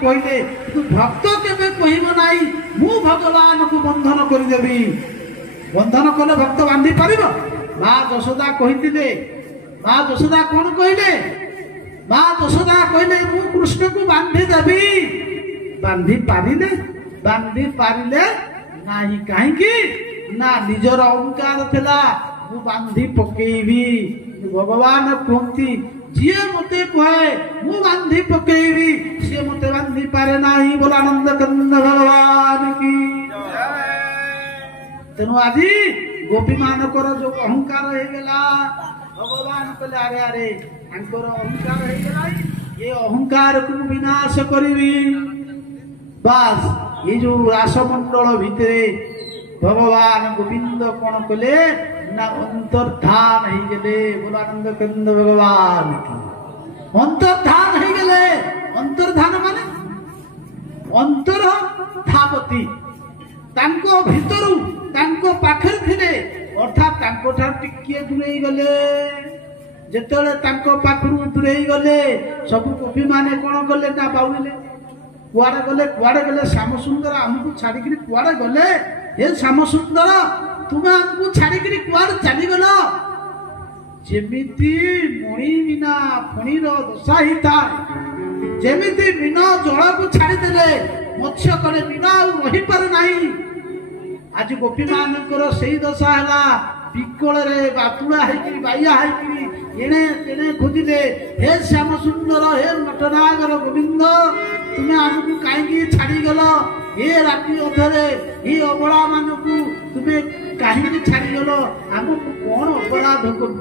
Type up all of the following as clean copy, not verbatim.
कहले भक्त केबे कहब नाई मु भगवान को बंधन करदेवी बंधन कले भक्त बांधी पार माँ यशोदा कही माँ यशोदा कौन कहले माँ यशोदा कहले मु कृष्ण को बांधी देवी बांधी पारिले नाही कहीं ना निजर अहंकार थिला मु बांधी पकेबी भगवान कहती जी मते कहे मु बांधी पकेबी सी मते बांधी पारे नाही बोला आनंद कंद भगवान की तेणु आज गोपी मानकर जो अहंकार हो गला भगवान कहले अरे अरे अहंकार हो गला ये अहंकार को विनाश करी बास ये जो रासमंडल भितर भगवान गोविंद कौन कले ना अंतर्धान हो गले बोला आनंद कंद भगवान की अंतर्धान हो गले अंतर्धान माने अंतर धावती तांको भितरु तांको पाखर थिले अर्थात तांको ठार टिकिए दूरेई गले जेतेले तांको पाखरु दूरेई गले सब गोपी माने कोन गले ना बाउले कुआड़े गले श्याम सुंदर हमको छाड़ी कुआड़े गले हे श्याम सुंदर तुम्हें हमको छाड़ी कुआड़े चली गल जेमिति मणि बिना फणीर दशा ही था जेमिति मीन जल को छाड़ीदे मत्स्य कले मीन रही पारे नहीं आज गोपी मानकर से दशा है विकल बातुड़ा बाइया एणे तेणे खोजिले हे श्याम सुंदर हे नटनागर गोविंद तुम्हें आमको कहीं छाड़ीगल ये राति अधरे ये अबला मान को तुम्हें कहीं छाड़ीगल आमको कौन अपराध कर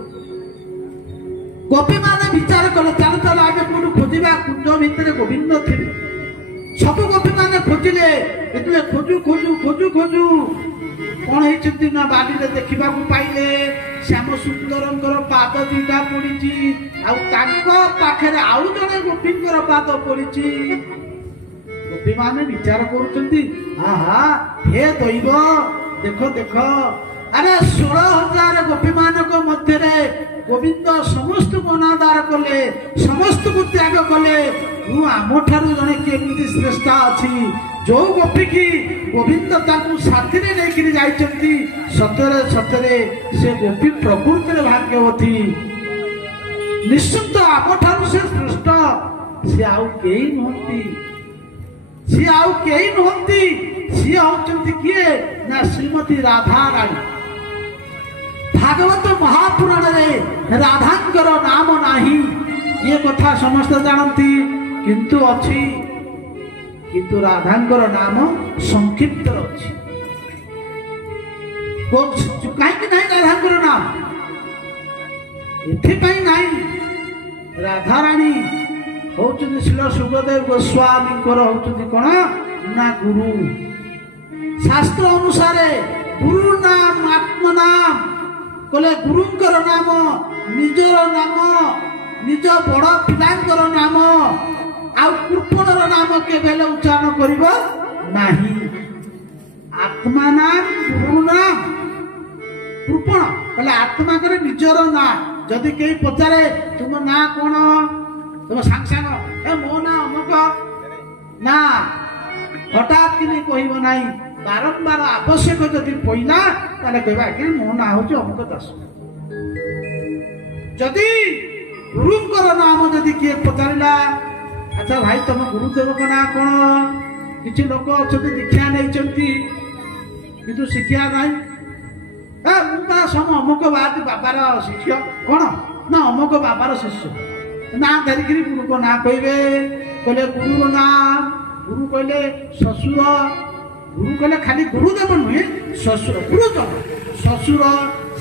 गोपी मान विचार कल चल चल आम कौन खोजा कुंड भितर गोविंद थे सब गोपी मैंने खोजिले खोजु खोजु खोजु खोजु कौन होती ना बाड़ी देखा पाइले श्याम सुंदर पाद दीटा पड़ी पाखे आउ जड़े गोपी पाद पड़ी गोपी माने विचार करुँच हे दैव देख देख अरे 16,000 गोपी मानक मध्य गोविंद समस्त को अनादार कले समस्त को त्याग कले आम ठारू जड़े केमी श्रेष्ठा अच्छी जो गोपी की गोविंद साथी लेकिन जाइछंती सतरे सतरे से गोपी प्रकृति भाग्यवती निश्चित आम ठारू से श्रेष्ठ सी आउ केही नुहंती सी आउ केही नुहंती सी होचंती किए ना श्रीमती राधा रानी भागवत महापुराण रे राधांकर नाम नाही ये कथा समस्त जानती किंतु अच्छी किंतु राधांकर नाम संक्षिप्त अच्छी कहीं नहीं राधांकर नाम एथिपाई नहीं राधा रानी होचुंदी श्री सुखदेव गोस्वामी होचुंदी कौन ना गुरु शास्त्र अनुसार गुरु नाम आत्म नाम कले गुरुंकर नाम निजर नाम निज बड़ पिलांकर नाम आउ कृपणर नाम केबेले उच्चारण करिबो नाही आत्मा नाम गुरु नाम कृपण कले आत्मा करे निजर ना जदि केही पचारे तुम ना कोन तुम सांग सांग ए मो ना अमुक ना हठात किनी कहबो नाही बारंबार आवश्यक जदि पइला ताले कहबा कि मो ना होछ अमुक दास जदि गुरुंकर नाम जदि किए पचारिला अच्छा भाई तुम गुरुदेव का ना कौन किसी लोक अच्छा दीक्षा नहीं किंतु शिक्षा नहीं सम अमुक बाबार शिष्य कौन ना अमुक बाबार शिष्य ना धरिक गुरु को ना कहे कहले गुरु नाम गुरु कहले ससुर गुरु कहले खाली गुरुदेव नुहे ससुर गुरुजन ससुर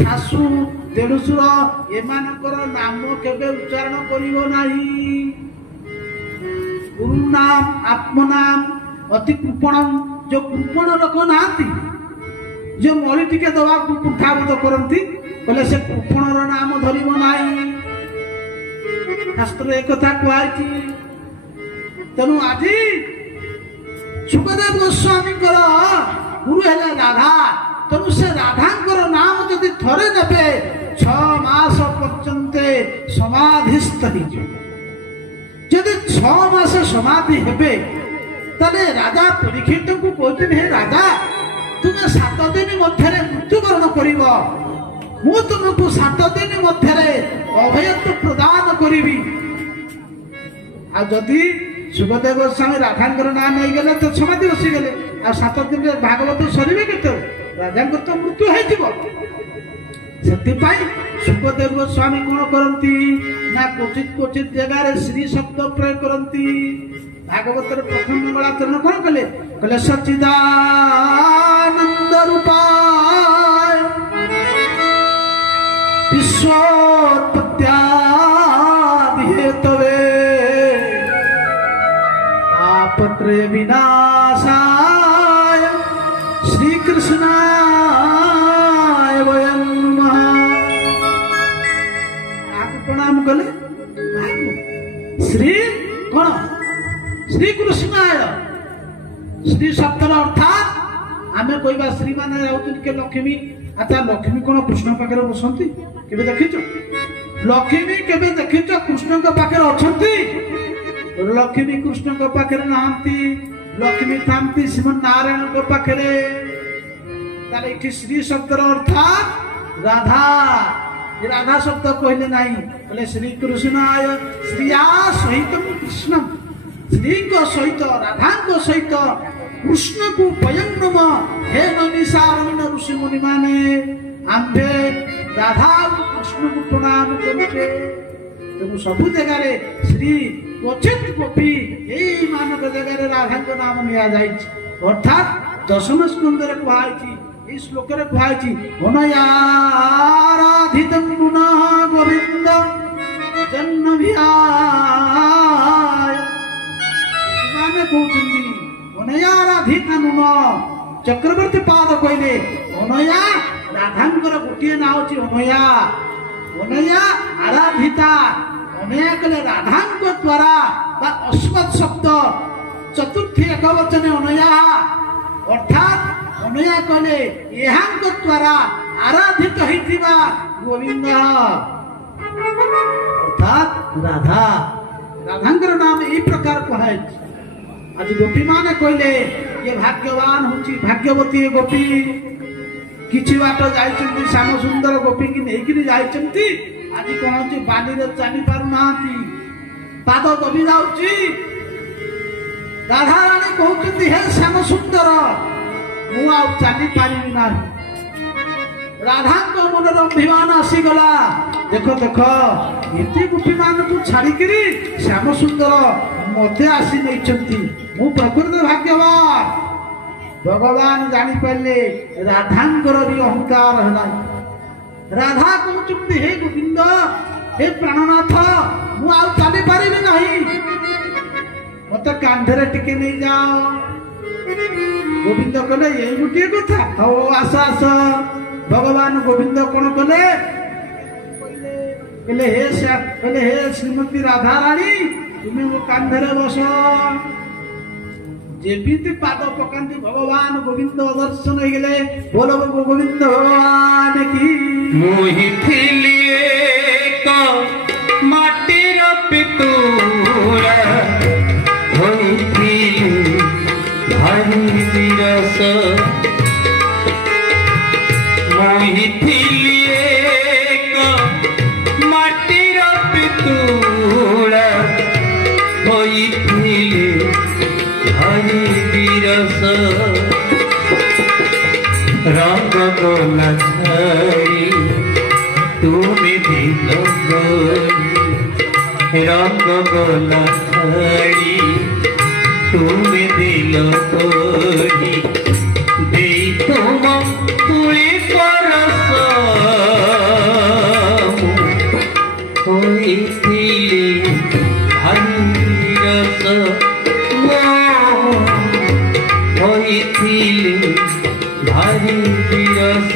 शाशु देढ़सुर एमानकर नाम केबे उच्चारण करिवो नाही गुरु नाम आत्म नाम अति कृपणम जो कृपण लोक नाती जो मरी टिके दवा कुठाबोध करती बोले से कृपणर नाम धरिब नाही शास्त्र एक कथा कहछि तेणु आज सुखदेव गोस्वामी गुरु हेले राधा तेणु से राधांकर नाम जदि थरे देबे 6 मास पर्यंत समाधिस्थ हो जदि 6 मास समाधि हेबे ताले राजा परीक्षित को कहते हे राजा तुम्हें 7 दिन मध्य मृत्युवरण कर तुमको 7 दिन मध्य अभयत्व प्रदान करी आदि सुखदेव गोस्वामी राधांकर ना नहीं गले तो समाधि बसी गले आ 7 दिन भागवत सरीबे केते राजा तो मृत्यु हो सुखदेव गोस्वामी कौन करती ना क्वचित क्वचित जगह श्री शब्द प्रयोग करती भागवत प्रथम मंगलाचरण कौन कले कले सच्चिदानंद रूपाय विश्वोत्पत्त्यादिहेतवे तापत्रय विनाशाय श्री कृष्णाय वयं नमः। आपको प्रणाम कले श्री कौन श्री कृष्णाय श्री शब्द अर्थात आम कहवा श्री मान के लक्ष्मी अच्छा लक्ष्मी कौन कृष्ण पाखे बसती केवे देखिच लक्ष्मी केवे देखिच कृष्ण पाखे अच्छा लक्ष्मी कृष्ण पाखे नहांती लक्ष्मी था श्रीमन नारायण पाखे श्री शब्द अर्थात राधा राधा शब्द कहले नहीं बोले श्री कृष्णाय श्रिया सहित कृष्ण श्री सहित राधा सहित कृष्ण को वयं नम हे निशारण ऋषि मुनि माने आंबे राधा कृष्ण को प्रणाम करुचे तेणु सबु जगह श्री क्वचित गोपी यही मानक जगह राधा को नाम निया जाइछि अर्थात दशम स्कंद रे कहैछि इस श्लोक रे कहैछि अनयाराधितं पुनः गोविंद जन्मभियाय माने कहउछन्ति अनयाराधिता नुन चक्रवर्ती पाद कहले अनया राधांकर गोटे ना होची अनया अनया आराधिता अनया कले राधांक द्वारा बा अस्मत् शब्द चतुर्थी एकवचन अनया अर्थात अनया कले एहांक द्वारा आराधित होइतिबा गोविंद अर्थात राधा राधांकर नाम ई प्रकार कहै आज गोपी माने कहले ये भाग्यवान होची भाग्यवती गोपी किछि बाट जाइछन्ती श्याम सुंदर गोपी की नेकिरी जाइछन्ती आज कोन होची बाली रे चाली पारु नांती पाद दबी जाउची राधा रानी कहउछन्ती हे श्याम सुंदर मु आ चाली पारिबि ना राधा को मन अभिमान आसी गला देखो देखो इति गोपी मान को छाड़ी करी श्याम सुंदर मते आसी नैछन्ती मु प्रकृत भाग्यवान भगवान जानी पाले राधांकर भी अहंकार है राधा कहते हे गोविंद हे प्राणनाथ मु आ चली पारिबि नहीं मत कांधरे टिके नहीं जाओ गोविंद कहले ये गोटे कथा हो आस आस भगवान गोविंद कौन कले कहले हे श्रीमती राधा रानी तुम्हें मो कांधरे बस जेबिति पाद पकांती भगवान गोविंद दर्शन हो गले बोलो गोविंद भगवान की मोहि थिलिए को माटीर पितूरा होई थिली हरि विरस मोहि थिलिए को माटीर पितूरा होई थिली हरि विरस रंग गोला छाई तुम्हें दिल गोरी रंग गोला छाई तुम्हें दिल गोरी दे तुम तुली परस होई थिली हरि विरस होई थिली हरि विरस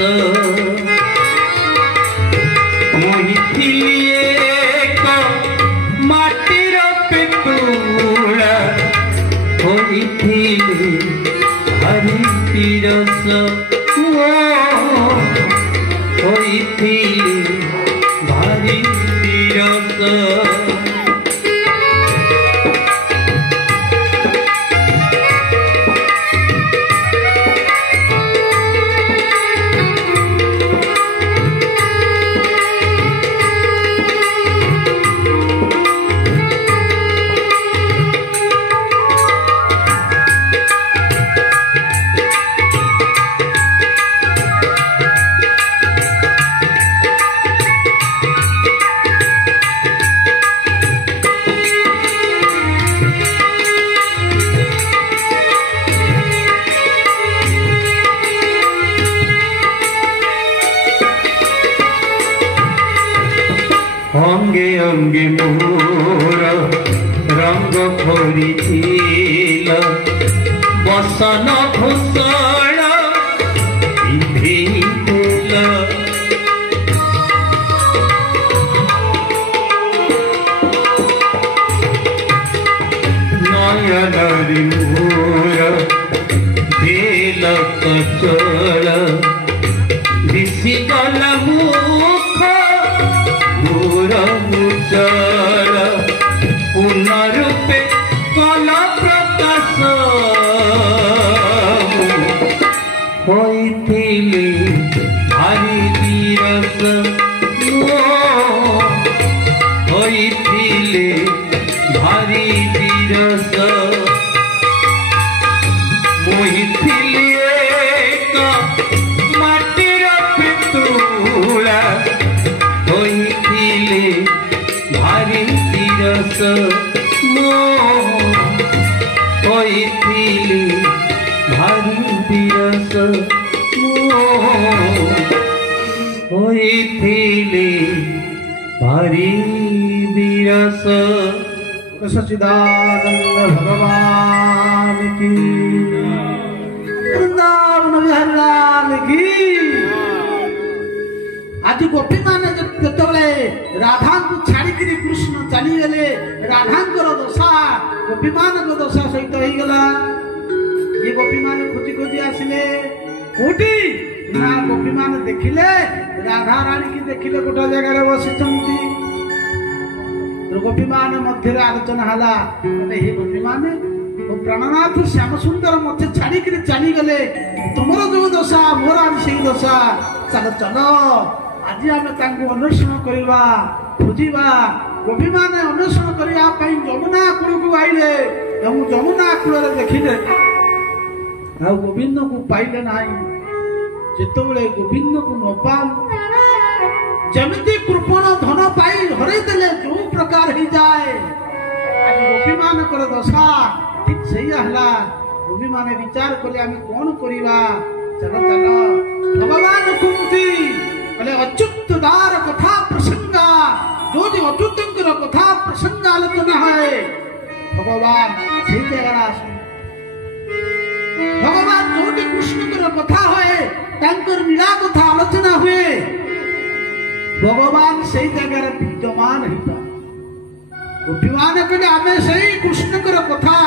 मोहि थिलिए एक माटीर पितूरा होई थिली हरि विरस होई थिली हरि विरस अंगे अंगे मोर रंग भरिथिल बसन भूषण पिंधिल नयनरि मोर भेल कचल दिशि गल मुख मोर मुचल पुनरूपे कल प्रकाश होइथिले भारी विरस होइथिले भारी विरस मोहिथिले एक माटीर पितुला होइथिले भारी विरस होइथिले भारी विरस होइथिले भारी विरस। सच्चिदानंद भगवान की वृंदावन बिहारी लाल की। आज गोपी माने जेतबले राधा को छाड़ी कृष्ण चली गले राधांकर दशा गोपी मान दशा सहित हो गला। ये गोपी माने खोजी खोजी आसिले कोठी ना गोपी माने देखिले राधा रानी की देखिले गोटा जगह रे बसिचंती। गोपी मान मध्य आलोचना हला हे गोपी माने प्राणनाथ श्याम सुंदर मत छाड़ी चली गले तुमर जो दशा मोर आज से दशा चलो चलो आज आम अन्वेषण करवा खोजा। गोपी माने अन्वेषण करने यमुना कूल को आईले यमुना कूल देखिले गोविंद को पाइले ना जिते गोविंद को न पा जमी कृपण धन पाई हरई देले जो प्रकार ही जाए आज गोपी मानकर दशा ठीक से गोपी माने विचार कले आम कौन करवा चलो चलो भगवान कुंती कहले अच्युत दार कथा प्रसंगा जो जो अच्युत कथा प्रसंग आलोचना है भगवान से जगह भगवान जो कृष्ण कथा है लीला कथा आलोचना हुए भगवान से जगह विद्यमान गोपी मान कहले आम से कृष्ण कथा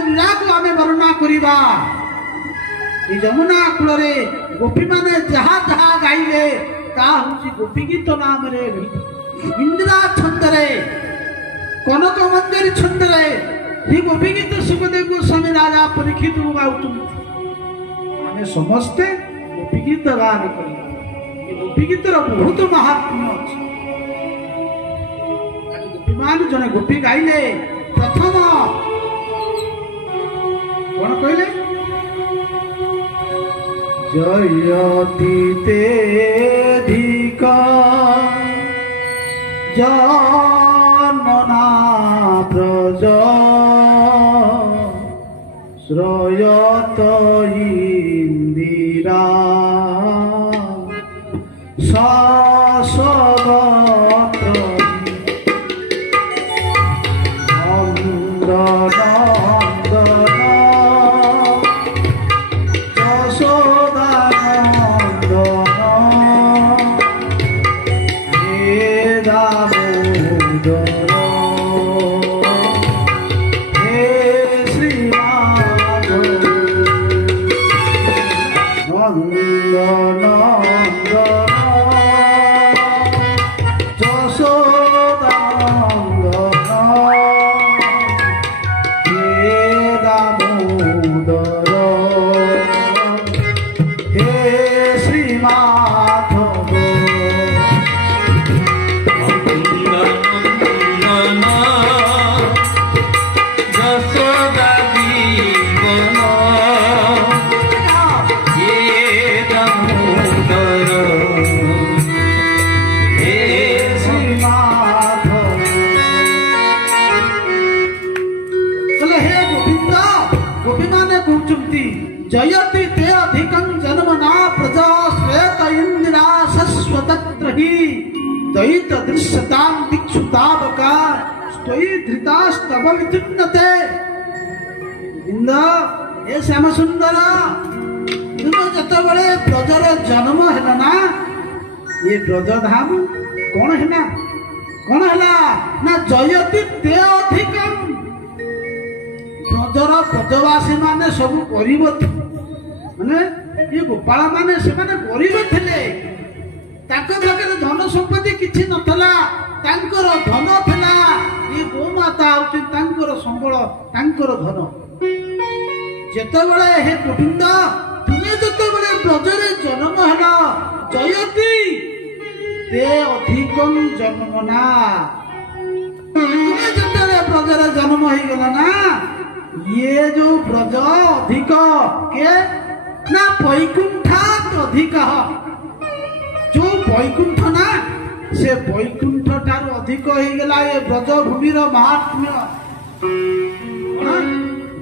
लीला को आम वर्णना करवा। यमुना कूल गोपी माने जहा जहा गाइले गोपी गीत नाम रे इंदिरा छंद कनक मंदिर छंद गोपी गीत सुखदेव गोस्वामी राजा परीक्षित आम समस्ते गोपी गीत गान कर गोपी गीतर बहुत महात्म्य अच्छे। गोपी मान जने गोपी गाइले प्रथम कौन कहले जयति तेधिका जन्मना प्रज श्रयत इंदिरा शाश्वत जयति ते अधिकं जन्मना प्रजा श्वेत इंदिरा शश्वतत्र ही त्वयि तदृश्यतां दिक्षुतावका त्वयि धृतास्तव विचिन्नते। गोविंद ए श्याम सुंदर तुम जतबले ब्रजर जन्म है ना ये ब्रजधाम कौन है ना जयति ते अधिकम ब्रजर ब्रजवासी माने सब गरीब माने ये गोपाल माने से माने गरीब थिले ताको पाखरे धन संपत्ति किछि नथला तांकर धन थिला ये गोमाता होती तांकर संबल तांकर धन जेतेबेले हे गोविंद तुमे जेतेबेले ब्रजरे जन्म हला जयति ते अधिकम जन्मना तुमे जेतेबेले ब्रजरे जन्म हो गला ना ये जो ब्रज अधिक के ना वैकुंठात अधिक जो वैकुंठ ना से वैकुंठ ठार अधिक हो गला ये ब्रज भूमिर महात्म्य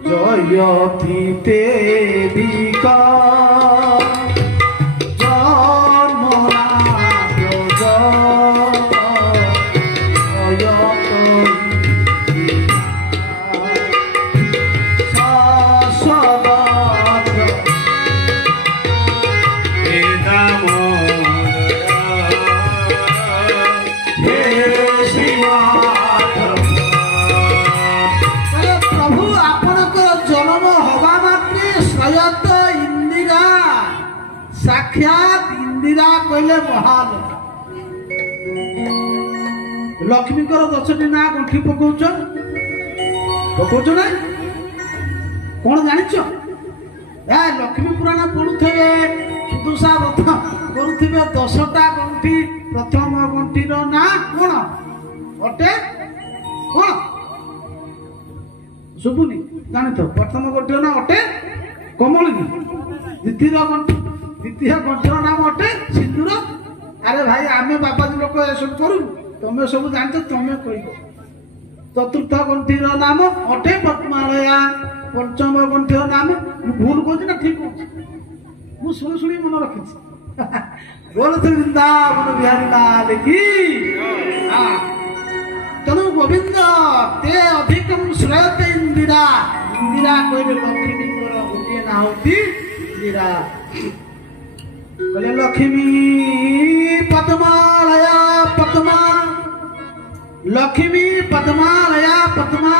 जयति ते दिका जन्मना ब्रज साक्षात इंदिरा कहले महान लक्ष्मी को 10टी ना गंठी पकाउछ ना कौन जानिछ ए लक्ष्मी पुराण पढ़ुथे सुदुषा व्रत करुथिबे 10टा गंठी प्रथम गंठीर ना कौन अटे कौन सुबुनी जानिथ प्रथम गंठीर ना अटे कमलिनी द्वितीय गंठीर नाम अटे सिंदूर। अरे भाई आमे बाबाजी लोक सब करू तमे सब जानछ तमे कहिब। चतुर्थ गंठीर नाम अटे पद्मालया पंचम गंठीर नाम भूल कहूँ ना ठीक कहूँ मु शुणी मन रखी बोल वृंदावन बिहारी लाल की। तेणु गोविंद ते अधिकम श्रेयते इंदिरा इंदिरा कहले लक्ष्मी गोटे ना होती इंदिरा कहले लक्ष्मी पद्मालया पद्मा लक्ष्मी पद्मालया पद्मा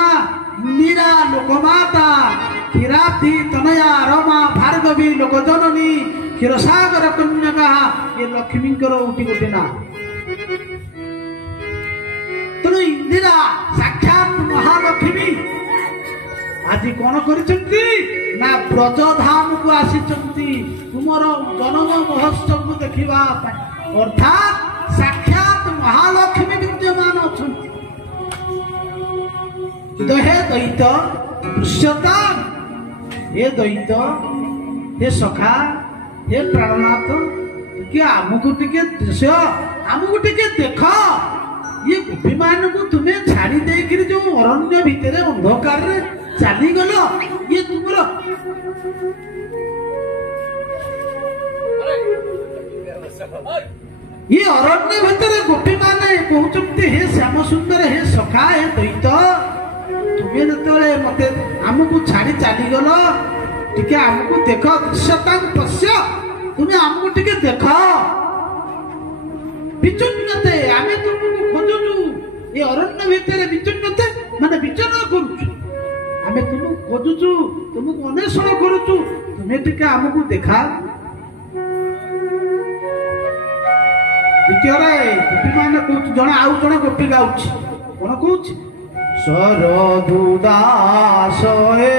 इंदिरा लोकमाता क्षीराब्धि तनया रमा भार्गवी लोकजननी क्षीरसागर कन्या ये लक्ष्मी उठी गोटे ना। तेणु इंदिरा साक्षात महालक्ष्मी आज कौन करछंती ना ब्रजधाम को आसीचंती तुमर जन्म महोत्सव को देखिबा अर्थात साक्षात महालक्ष्मी विद्यमान अछंती। हे दैत दृश्यता हे दैत हे सखा हे प्राणनाथ टिके आमको टिके दृश्य आमको टिके देख ये गोपी मान को तुम्हें छाड़ी देकर जो अरण्य भितर अंधकार रे चली गल ये तुमर ये अरण्य भितर गोपी माने कहते हे श्याम सुंदर हे सखा हे दैत तुम्हें जो मत आमको छाड़ी चली गल टिके आमको देख दृश्यता पश्य तुम्हें आमको टिके देख विचुन्नते आमे तुमको खोजुचु ये अरण्य भितर विचुन्नते माने विचरण करूछु आमे तुमको खोजुचु तुमको अन्वेषण करूछु तुम्हें टिके आमको देखा। द्वितीय गोपी माने कहूछु जण आउ जण गोपी गाउछि कोन कहूछि सरधुदास हे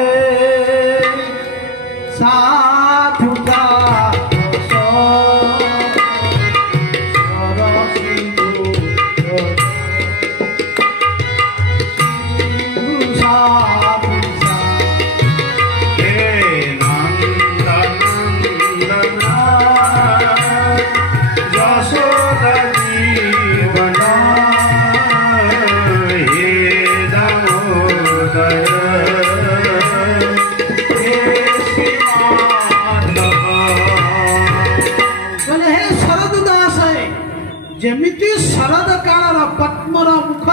साधुदा Hey, ଯେମିତି ଶରଦ କାଳର ପଦ୍ମର ମୁଖ,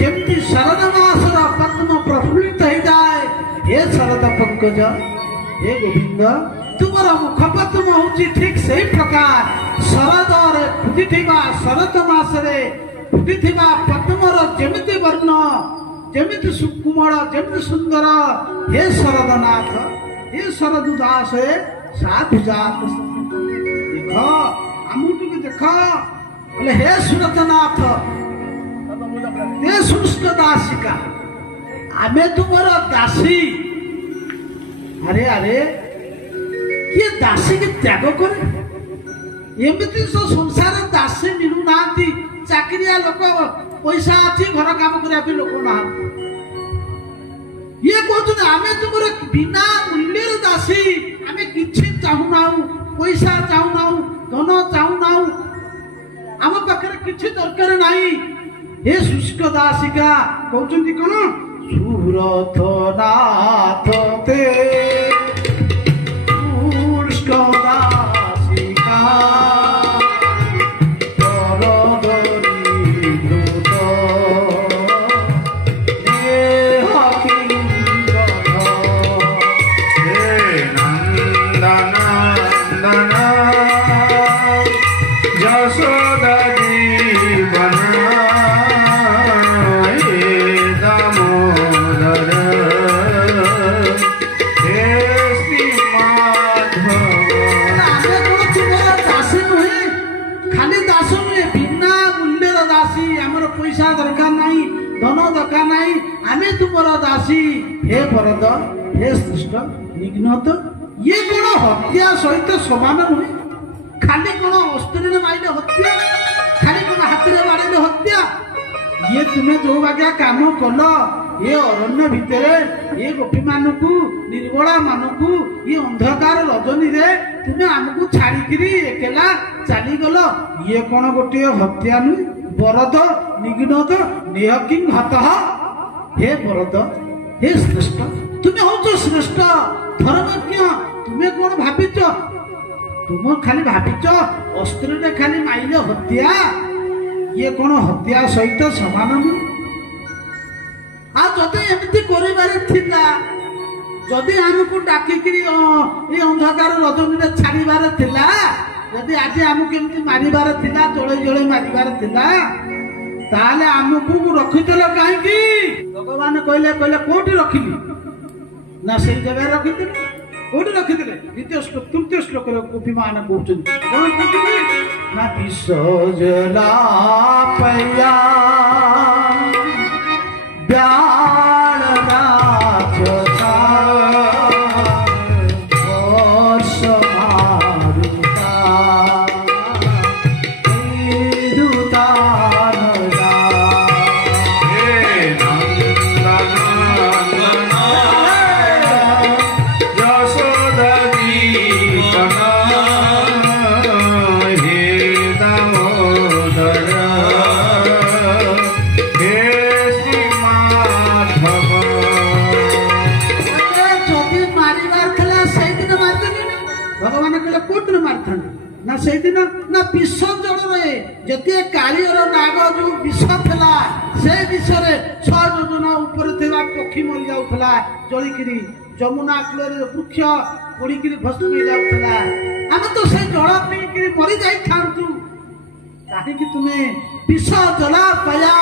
ଯେମିତି ଶରଦ ମାସର ପଦ୍ମ ପ୍ରଫୁଲ୍ଲିତ ହେଇଯାଏ, ହେ ଶରଦ ପଙ୍କଜ, ହେ ଗୋବିନ୍ଦ, ତୁମର ମୁଖ ପଦ୍ମ ହଉଛି ଠିକ ସେଇ ପ୍ରକାର ଶରଦରେ ଫୁଟିଥିବା, ଶରଦ ମାସରେ ଫୁଟିଥିବା ପଦ୍ମର ଯେମିତି ବର୍ଣ୍ଣ, ଯେମିତି ସୁକୁମଳ, ଯେମିତି ସୁନ୍ଦର, ହେ ଶରଦନାଥ, ହେ ଶରଦ ଦାସ, ସାଧୁ ଜାତ, ଦେଖ ଆମକୁ ଟିକେ ଦେଖ, ବୋଲେ ହେ ସୁରତନାଥ, ହେ ଶୁଷ୍କ ଦାସିକା, ଆମେ ତୁମର ଦାସୀ। ଆରେ ଆରେ କିଏ ଦାସୀକି ତ୍ୟାଗ କରେ? ଏମିତି ସଂସାର ଦାସୀ ମିଳୁନାହାନ୍ତି। ଚାକିରିଆ ଲୋକ, ପଇସା ଅଛି, ଘର କାମ କରିବା ପାଇଁ ଲୋକ ନାହାନ୍ତି। ଇଏ କହୁଛନ୍ତି ଆମେ ତୁମର ବିନା ମୂଲ୍ୟର ଦାସୀ, ଆମେ କିଛି ଚାହୁଁନାହୁଁ, ପଇସା ଚାହୁଁନାହୁଁ, ଧନ ଚାହୁଁନାହୁଁ, ଆମ ପାଖରେ କିଛି ଦରକାର ନାହିଁ। ହେ ଶୁଷ୍କ ଦାସିକା କହୁଛନ୍ତି କଣ? ସୁରଥ ନାଥ ତେ ଶୁଷ୍କ ଦାସିକା ଆମେ ତୁମର ଦାସୀ। ହେ ବରଦ, ହେ ଶ୍ରେଷ୍ଠ ନିଘ୍ନତ, ଇଏ କଣ ହତ୍ୟା ସହିତ ସମାନ ନୁହେଁ? ଖାଲି କଣ ଅସ୍ତ୍ରରେ ମାରିଲେ ହତ୍ୟା, ଖାଲି କଣ ହାତରେ ମାରିଲେ ହତ୍ୟା? ଇଏ ତୁମେ ଯୋଉ ବାଗିଆ କାମ କଲ ଏ ଅରଣ୍ୟ ଭିତରେ, ଏ ଗୋପୀ ମାନଙ୍କୁ, ନିର୍ମଳା ମାନଙ୍କୁ, ଏ ଅନ୍ଧକାର ରଜନୀରେ ତୁମେ ଆମକୁ ଛାଡିକିରି ଏକେଲା ଚାଲିଗଲ, ଇଏ କଣ ଗୋଟିଏ ହତ୍ୟା ନୁହେଁ? ବରଦ ନିଘ୍ନତ ନିହକିଂ ହତଃ, ହେ ବରଦ, ହେ ଶ୍ରେଷ୍ଠ, ତୁମେ ହଉଛ ଶ୍ରେଷ୍ଠ ଧର୍ମଜ୍ଞ। ତୁମେ କଣ ଭାବିଛ? ତୁମ ଖାଲି ଭାବିଛ ଅସ୍ତ୍ରରେ ଖାଲି ମାଇଲେ ହତ୍ୟା, ଇଏ କଣ ହତ୍ୟା ସହିତ ସମାନ ନୁହେଁ? ଆଉ ଯଦି ଏମିତି କରିବାରେ ଥିଲା, ଯଦି ଆମକୁ ଡାକିକିରି ଏ ଅନ୍ଧକାର ରଜନୀରେ ଛାଡିବାର ଥିଲା, ଯଦି ଆଜି ଆମକୁ ଏମିତି ମାରିବାର ଥିଲା, ଜଳେଇ ଜଳେଇ ମାରିବାର ଥିଲା, ତାହେଲେ ଆମକୁ ରଖିଥିଲ କାହିଁକି? ଭଗବାନ କହିଲେ କୋଉଠି ରଖିଲି? ନା ସେଇ ଜାଗାରେ ରଖିଥିଲେ। କୋଉଠି ରଖିଥିଲେ? ତୃତୀୟ ଶ୍ଲୋକରେ ଗୋପୀ ମାନ କହୁଛନ୍ତି କଣ କହୁଛନ୍ତି? ନା ବିସର୍ଜନା ପୟା ନା ସେଇଦିନ ନା ବିଷ ଜଳରେ ଯେତେ କାଳିଅର ନାଗ ଯୋଉ ବିଷ ଥିଲା, ସେ ବିଷରେ 6 ଯୋଜନ ଉପରେ ଥିବା ପକ୍ଷୀ ମରି ଯାଉଥିଲା ଜଳିକିରି, ଯମୁନା କୂଳରେ ବୃକ୍ଷ ପୋଡିକିରି ଭସ୍ମ ହେଇଯାଉଥିଲା। ଆମେ ତ ସେ ଜଳ ପିଇକିରି ମରି ଯାଇଥାନ୍ତୁ, କାହିଁକି ତୁମେ ବିଷ ଜଲା ପାୟା,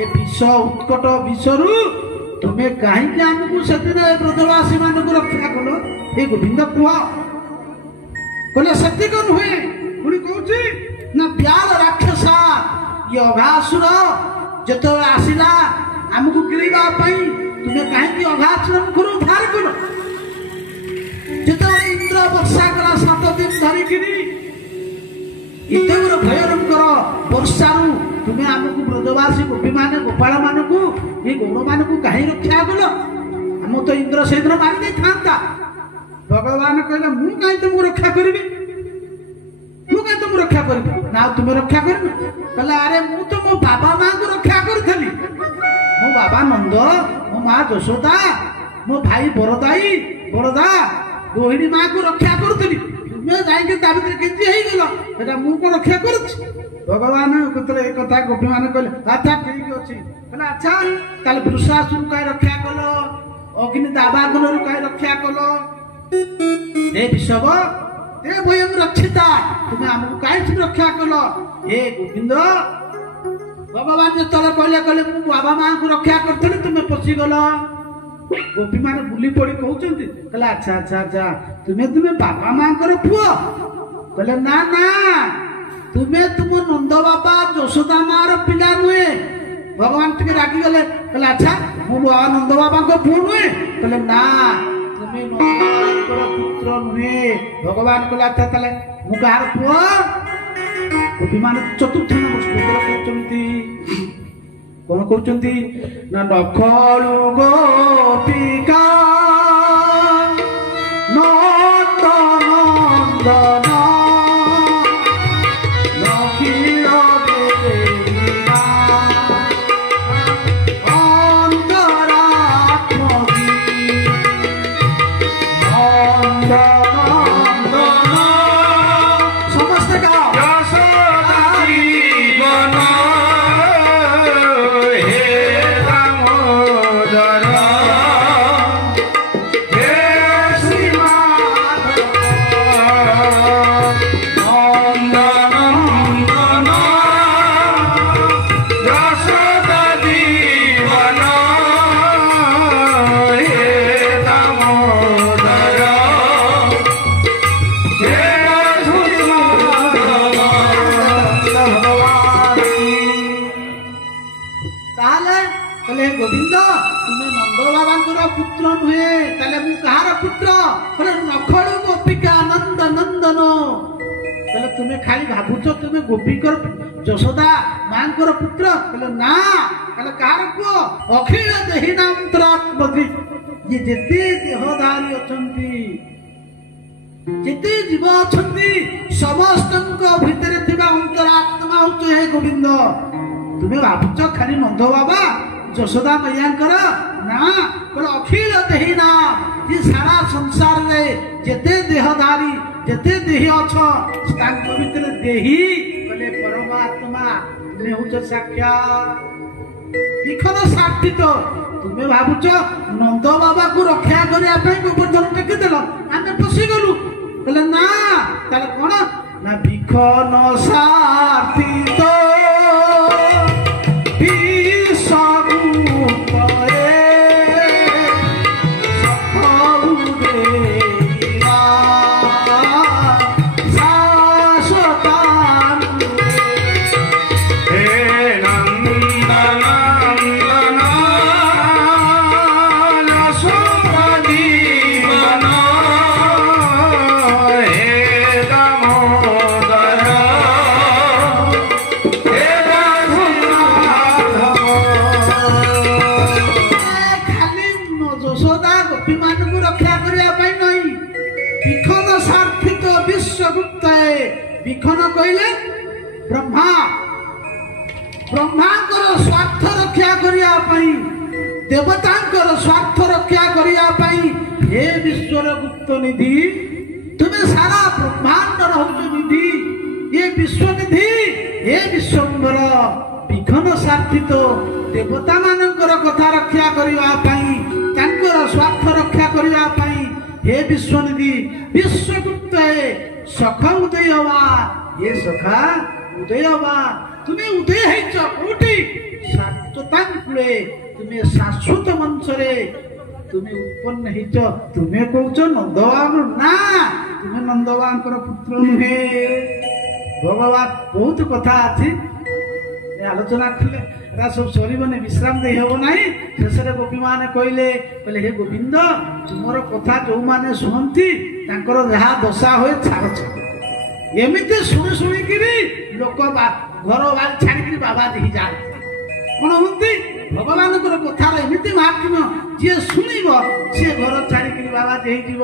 ଏ ବିଷ ଉତ୍କଟ ବିଷରୁ ତୁମେ କାହିଁକି ଆମକୁ ସେଦିନ ଏ ବ୍ରଜବାସୀ ମାନଙ୍କୁ ରକ୍ଷା କଲ? ଏ ଗୋବିନ୍ଦ କୁହ। କହିଲେ ସେତିକ ନୁହେଁ, ପୁଣି କହୁଛି ନା ବ୍ୟାଳ ରାକ୍ଷସ, ଇଏ ଅଘାସୁର ଯେତେବେଳେ ଆସିଲା ଆମକୁ କିଣିବା ପାଇଁ, ତୁମେ କାହିଁକି ଅଘାସୁର ମୁଖରୁ ଉଦ୍ଧାର କଲ? ଯେତେବେଳେ ଇନ୍ଦ୍ର ବର୍ଷା କଲା 7 ଦିନ ଧରିକିରି, ଏତେ ଭୟଙ୍କର ବର୍ଷାରୁ ତୁମେ ଆମକୁ ବ୍ରଜବାସୀ ଗୋପୀ ମାନେ, ଗୋପାଳ ମାନଙ୍କୁ, ଏ ଗୌର ମାନଙ୍କୁ କାହିଁ ରକ୍ଷା କଲ? ଆମ ତ ଇନ୍ଦ୍ର ସେଇଦିନ ମାରି ଦେଇଥାନ୍ତା। ଭଗବାନ କହିଲେ ମୁଁ କାହିଁ ତୁମକୁ ରକ୍ଷା କରିବି? ମୁଁ କାହିଁ ତୁମକୁ ରକ୍ଷା କରିବି? ନା ତୁମେ ରକ୍ଷା କରିବ? କହିଲେ ଆରେ ମୁଁ ତ ମୋ ବାବା ମାଙ୍କୁ ରକ୍ଷା କରିଥିଲି। ମୋ ବାବା ନନ୍ଦ, ମୋ ମା ଯଶୋଦା, ମୋ ଭାଇ ବରଦା ରୋହିଣୀ ମାଙ୍କୁ ରକ୍ଷା କରୁଥିଲି। ତୁମେ ଯାଇକି ତା ଭିତରେ କେମିତି ହେଇଗଲ ସେଟା ମୁଁ କଣ ରକ୍ଷା କରୁଛି। ଭଗବାନ ଯେତେବେଳେ ଏ କଥା ଗୋପୀ ମାନେ କହିଲେ ଆଚ୍ଛା ଠିକ ଅଛି, କହିଲେ ଆଚ୍ଛା ତାହେଲେ ବୃଷାସୁର କାହିଁ ରକ୍ଷା କଲ, ଅଗ୍ନି ଦାବାଗ୍ନରୁ କାହିଁ ରକ୍ଷା କଲ, ହେ ବିଷବ ଏ ଭୟଂ ରକ୍ଷିତା ତୁମେ ଆମକୁ କାହିଁକି ରକ୍ଷା କଲ। ହେ ଗୋବିନ୍ଦ ଭଗବାନ ଯେତେବେଳେ କହିଲେ କହିଲେ ମୁଁ ବାବା ମାଙ୍କୁ ରକ୍ଷା କରିଥିଲି ତୁମେ ପଶିଗଲ। ଗୋପୀ ମାନେ ବୁଲି ପଡି କହୁଛନ୍ତି, କହିଲେ ଆଚ୍ଛା ଆଚ୍ଛା ଆଚ୍ଛା ତୁମେ ବାବା ମାଙ୍କର ପୁଅ, କହିଲେ ନା ନା ତୁମେ ତୁମ ନନ୍ଦ ବାବା ଯଶୋଦା ମାର ପିଲା ନୁହେଁ। ଭଗବାନ ଟିକେ ରାଗିଗଲେ, କହିଲେ ଆଚ୍ଛା ମୁଁ ବାବା ନନ୍ଦ ବାବାଙ୍କ ପୁଅ ନୁହେଁ, କହିଲେ ନା ତୁମେ ନନ୍ଦ ବାବାଙ୍କର ପୁତ୍ର ନୁହେଁ। ଭଗବାନ କହିଲେ ଆଚ୍ଛା ତାହେଲେ ମୁଁ କାହାର ପୁଅ। ଗୋପୀ ମାନେ ଚତୁର୍ଥ ନମ୍ବର ଶ୍ଲୋକରେ କହୁଛନ୍ତି, କଣ କହୁଛନ୍ତି ନା ନଖଳୁ ଗୋପିକା ନନ୍ଦ ନନ୍ଦନ ନଖିଳ ଦେବା ଅନ୍ତରାତ୍ମକି ନନ୍ଦ ନନ୍ଦନ ସମସ୍ତେ ଗାଅ ଗୋବିନ୍ଦ ତୁମେ ନନ୍ଦ ବାବାଙ୍କର ପୁତ୍ର ନୁହେଁ, ତାହେଲେ ମୁଁ କାହାର ପୁତ୍ର, ନଖଳୁ ଗୋପିକା ନନ୍ଦ ନନ୍ଦନ। ତାହେଲେ ତୁମେ ଖାଲି ଭାବୁଛ ତୁମେ ଗୋପୀଙ୍କର ଯଶୋଦା ମାଙ୍କର ପୁତ୍ର, କହିଲେ ନା ତାହେଲେ କାହାର ପୁଅ, ଅଖିଳ ଦେହିନାନ୍ତରାତ୍ମକି ଇଏ ଯେତେ ଦେହଧାରୀ ଅଛନ୍ତି ଯେତେ ଜୀବ ଅଛନ୍ତି ସମସ୍ତଙ୍କ ଭିତରେ ଥିବା ଅନ୍ତରାତ୍ମା ହଉଛି ହେ ଗୋବିନ୍ଦ। ତୁମେ ଭାବୁଛ ଖାଲି ନନ୍ଦ ବାବା ଯଶୋଦା ମୈୟାଙ୍କର ନା, କହିଲେ ଅଖିଳ ଦେହିନା ଯେ ସାରା ସଂସାରରେ ଯେତେ ଦେହଧାରୀ ଯେତେ ଦେହୀ ଅଛ ତାଙ୍କ ଭିତରେ ଦେହୀ କହିଲେ ପରମାତ୍ମା ତୁମେ ହଉଛ ସାକ୍ଷାତ ବିଖନ ସାକ୍ଷିତ। ତୁମେ ଭାବୁଛ ନନ୍ଦ ବାବାକୁ ରକ୍ଷା କରିବା ପାଇଁ ଗୋବର୍ଦ୍ଧନ ଟେକିଦେଲ ଆମେ ପଶିଗଲୁ, କହିଲେ ନା ତାହେଲେ କଣ ନା ବିଖନ ସାକ୍ଷିତ ବିଖନ କହିଲେ ବ୍ରହ୍ମା, ବ୍ରହ୍ମାଙ୍କର ସ୍ୱାର୍ଥ ରକ୍ଷା କରିବା ପାଇଁ ଦେବତାଙ୍କର ସ୍ୱାର୍ଥ ରକ୍ଷା କରିବା ପାଇଁ ହେ ବିଶ୍ୱର ଗୁପ୍ତ ନିଧି ତୁମେ ସାରା ବ୍ରହ୍ମାଣ୍ଡର ହଉଛ ନିଧି, ଏ ବିଶ୍ୱନିଧି ଏ ବିଶ୍ୱମ୍ବର ବିଘନ ସାର୍ଥିତ ଦେବତା ମାନଙ୍କର କଥା ରକ୍ଷା କରିବା ପାଇଁ ତାଙ୍କର ସ୍ୱାର୍ଥ ରକ୍ଷା କରିବା ପାଇଁ ହେ ବିଶ୍ୱନିଧି ବିଶ୍ୱଗୁପ୍ତ ସଖା ଉଦୟ ହବା, ଏ ସଖା ଉଦୟ ହବା ତୁମେ ଉଦୟ ହେଇଛ କୋଉଠି ଶାଶ୍ୱତାଙ୍କୁଳେ ତୁମେ ଶାଶ୍ୱତ ମଞ୍ଚରେ ତୁମେ ଉତ୍ପନ୍ନ ହେଇଛ। ତୁମେ କହୁଛ ନନ୍ଦବାବ ନା ତୁମେ ନନ୍ଦବାଙ୍କର ପୁତ୍ର ନୁହେଁ। ଭଗବାନ ବହୁତ କଥା ଅଛି ଆଲୋଚନା କଲେ ଏରା ସବୁ ସରିବନି, ବିଶ୍ରାମ ଦେଇ ହବ ନାହିଁ। ଶେଷରେ ଗୋପୀ ମାନେ କହିଲେ ହେ ଗୋବିନ୍ଦ ତୁମର କଥା ଯୋଉମାନେ ଶୁଣନ୍ତି ତାଙ୍କର ଯାହା ଦଶା ହୁଏ ଛାଡ଼ ଛାଡ଼। ଏମିତି ଶୁଣି ଶୁଣିକିରି ଲୋକ ଘର ବାରି ଛାଡିକିରି ବାବା ହେଇଯାଆନ୍ତି। କଣ ହୁଅନ୍ତି ଭଗବାନଙ୍କର କଥାର ଏମିତି ମାହାତ୍ମ୍ୟ ଯିଏ ଶୁଣିବ ସିଏ ଘର ଛାଡିକିରି ବାବା ହେଇଯିବ।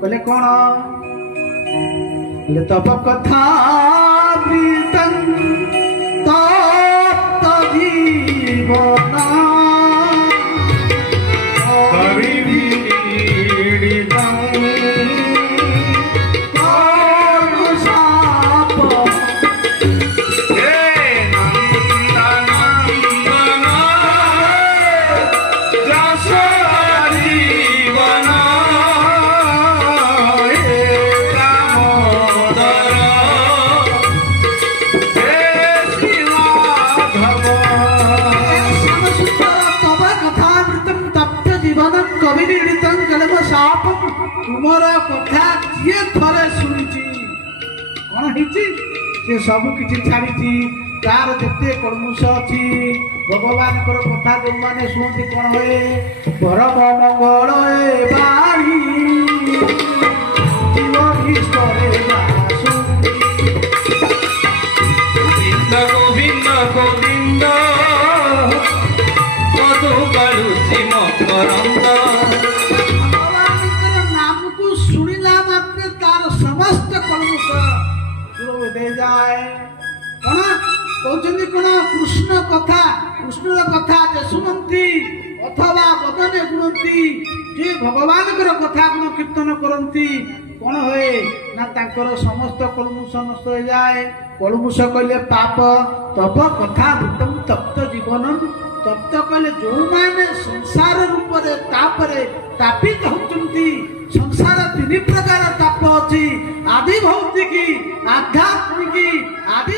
କହିଲେ କଣ ତପ କଥା ପ୍ରୀତଂ ତପ୍ତ ଜୀବନ ତମର କଥା ଯିଏ ଥରେ ଶୁଣିଛି କଣ ହେଇଛି ସେ ସବୁ କିଛି ଛାଡ଼ିଛି। ତାର ଯେତେ କଳମୁଷ ଅଛି ଭଗବାନଙ୍କର କଥା ଯୋଉମାନେ ଶୁଣନ୍ତି କଣ ହୁଏ ପରମ ମଙ୍ଗଳ ଏ ବାଣୀ ଜୀବ ଭିତରେ ବାସୁନ୍ତି। ଗୋବିନ୍ଦ ଗୋବିନ୍ଦ ଗୋବିନ୍ଦ ମଧୁ ବାଳୁଛି ମକରନ୍ଦ। ଭଗବାନଙ୍କର ନାମକୁ ଶୁଣିଲା ମାତ୍ରେ ତାର ସମସ୍ତ କଳମୁଷ ଦୂର ହୋଇଯାଏ। କଣ କହୁଛନ୍ତି କଣ କୃଷ୍ଣ କଥା କୃଷ୍ଣର କଥା ଯେ ଶୁଣନ୍ତି ଅଥବା ବଦନେ ଗୁଣନ୍ତି ଯେ ଭଗବାନଙ୍କର କଥା ଗୁଣ କୀର୍ତ୍ତନ କରନ୍ତି କଣ ହୁଏ ନା ତାଙ୍କର ସମସ୍ତ କଳମୁଷ ନଷ୍ଟ ହୋଇଯାଏ। କଳମୁଷ କହିଲେ ପାପ ତପ କଥା ଭୂତମ ତପ୍ତ ଜୀବନ ତପ୍ତ କହିଲେ ଯୋଉମାନେ ସଂସାର ରୂପରେ ତାପରେ ତାପିତ ହଉଛନ୍ତି। ସଂସାର ତିନି ପ୍ରକାର ତାପ ଅଛି ଆଦି ଭୌତିକି ଆଧ୍ୟାତ୍ମିକ ଆଦି